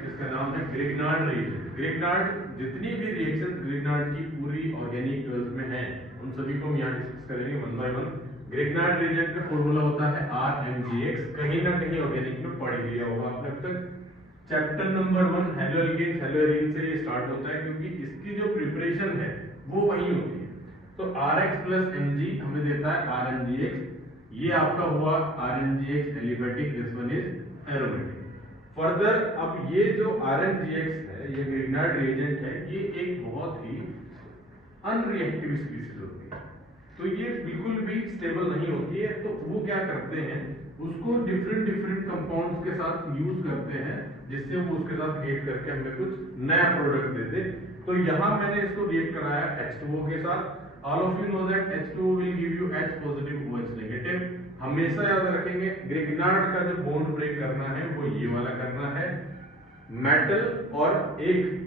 जिसका नाम है ग्रिग्नार्ड रिएजेंट। ग्रिग्नार्ड जितनी भी रिएक्शन ग्रिग्नार्ड की पूरी ऑर्गेनिक 12th में है उन सभी को हम यहाँ डिस्कस करेंगे one by one. Grignard reagent का फॉर्मूला होता है RMgx, कहीं ना कहीं ऑर्गेनिक में पढ़ लिया होगा आपने अब तक। चैप्टर नंबर 1 हेलोएल्केन हेलोएरीन से ये स्टार्ट होता है क्योंकि इसकी जो प्रिपरेशन है वो वही होती है। तो Rx प्लस Mg हमें देता है RMgx, ये आपका हुआ RMgx aliphatic, this one is aromatic. Further अब ये जो RMgx है, ये ग्रिग्नार्ड रिएजेंट है, ये एक बहुत ही अनरिएक्टिव स्पीशीज होती है, तो ये बिल्कुल भी स्टेबल नहीं होती है। तो वो क्या करते हैं, उसको डिफरेंट डिफरेंट कंपाउंड्स के साथ यूज करते हैं जिससे वो उसके साथ रिएक्ट करके हमें कुछ नया प्रोडक्ट दे दे। तो यहाँ मैंने इसको रिएक्ट कराया H2O के साथ। All of you know that H2O will give you H positive OH negative. हमेशा याद रखेंगे ग्रिग्नार्ड का जो बॉन्ड ब्रेक करना है वो ये वाला करना है, मेटल और एक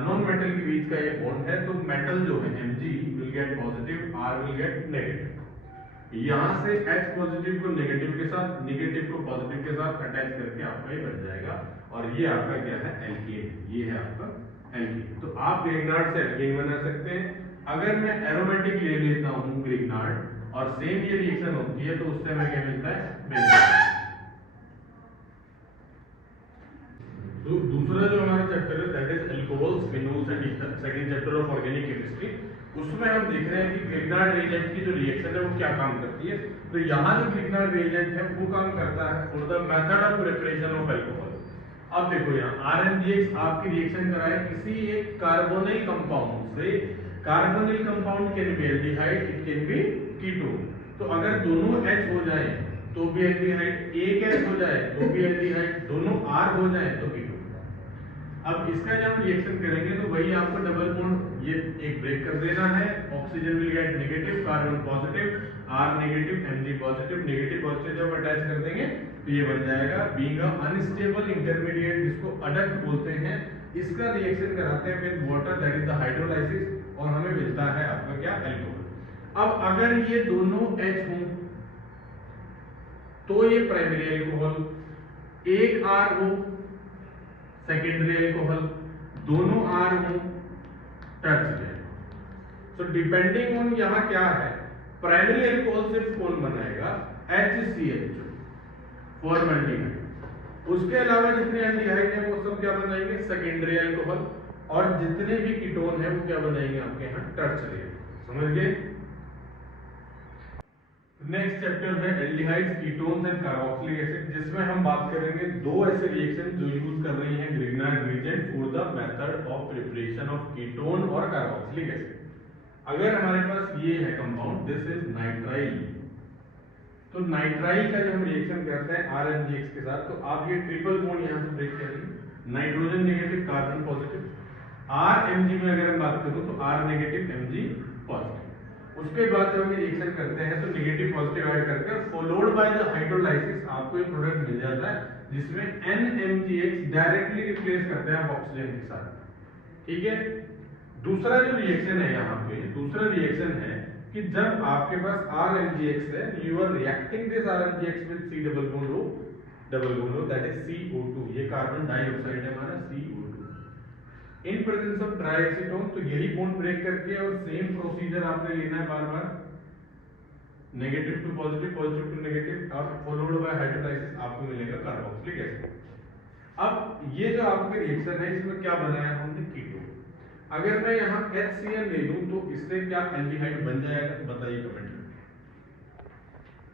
नॉन मेटल के बीच का ये बॉन्ड है। तो मेटल जो है Mg will get positive, R will get negative. यहाँ से H पॉजिटिव को नेगेटिव के साथ, नेगेटिव को पॉजिटिव के साथ अटैच करके आपका ये बन जाएगा और ये आपका क्या है, एल्केन। ये है आपका एल्केन। तो आप ग्रिग्नार्ड से एल्केन बना सकते हैं। अगर मैं एरोमेटिक ले लेता हूँ ग्रिग्नार्ड और सेम ये रिएक्शन होती है तो उससे हमें क्या मिलता है, बेंजीन। तो दूसरा जो हमारा चैप्टर है that is alcohols, phenols and ether, second chapter of organic chemistry. उसमें हम देख रहे हैं कि ग्रिग्नार्ड रिएजेंट की जो रिएक्शन है वो क्या काम करती है। तो यहाँ जो ग्रिग्नार्ड रिएजेंट है वो काम करता है for the method of preparation of alcohol. अब देखो यहाँ RMgx आपकी रिएक्शन कराए किसी एक कार्बोनिल कंपाउंड से। Carbonyl compound can be aldehyde, it can be ketone. तो अगर दोनों H हो जाए तो भी एल्डिहाइड, एक H हो जाए तो भी एल्डिहाइड, दोनों R हो जाए तो कीटोन। अब इसका जब रिएक्शन करेंगे तो वही आपको डबल बॉन्ड ये एक ब्रेक कर देना है। Oxygen will get negative, carbon positive, R negative, Mg positive. Negative positive जब अटैच कर देंगे तो ये बन जाएगा बीइंग अ अनस्टेबल इंटरमीडिएट, जिसको अडक्ट बोलते हैं। इसका रिएक्शन कराते हैं with water, that is the hydrolysis, और हमें मिलता है आपका क्या, अल्कोहल। अब अगर ये दोनों H हों तो ये प्राइमरी अल्कोहल, एक R हो सेकेंडरी अल्कोहल, दोनों R हो टर्शियरी। सो डिपेंडिंग ऑन यहाँ क्या है, प्राइमरी अल्कोहल सिर्फ कौन बनाएगा, HCl फॉर्मल्डिहाइड। उसके अलावा जितने एल्डिहाइड हैं वो सब क्या बनाएंगे, सेकेंडरी अल्कोहल, और जितने भी कीटोन है वो क्या बनाएंगे आपके यहाँ, टर्शियरी। समझ गए। नेक्स्ट चैप्टर है aldehydes, ketones and carboxylic acid, जिसमें हम बात करेंगे दो ऐसे रिएक्शन जो यूज कर रही हैं Grignard reagent for the method of preparation of ketone और कार्बोक्सिलिक एसिड। अगर हमारे पास ये है कंपाउंड, दिस इज नाइट्राइल। तो नाइट्राइल का जब हम रिएक्शन करते हैं RMgx के साथ, तो आप ये ट्रिपल बॉन्ड यहाँ से ब्रेक करेंगे, nitrogen negative, carbon positive. RMg में अगर हम बात करूं तो R नेगेटिव, Mg पॉजिटिव। उसके बाद जब हम रिएक्शन करते हैं तो नेगेटिव पॉजिटिव ऐड करके फॉलोड बाय द हाइड्रोलाइसिस आपको एक प्रोडक्ट मिल जाता है जिसमें NMgx डायरेक्टली रिप्लेस करते हैं आप ऑक्सीजन के साथ। ठीक है। दूसरा जो रिएक्शन है यहाँ पे, दूसरा रिएक्शन है कि जब आपके पास RMgx है, you are reacting this RMgx with C double bond O, that is CO2। ये कार्बन डाइऑक्साइड है हमारा CO2 in presence of dry acetone. तो यही बॉन्ड ब्रेक करके और सेम प्रोसीजर आपने लेना है बार बार, negative to positive, positive to negative, और फॉलोड बाय हाइड्रोलाइसिस आपको मिलेगा कार्बोक्सिलिक एसिड। अब ये जो आपका रिएक्शन है इसमें क्या बनाया हमने, कीटोन। अगर मैं यहाँ HCl ले लूं तो इससे क्या एल्डिहाइड बन जाएगा, बताइए कमेंट में।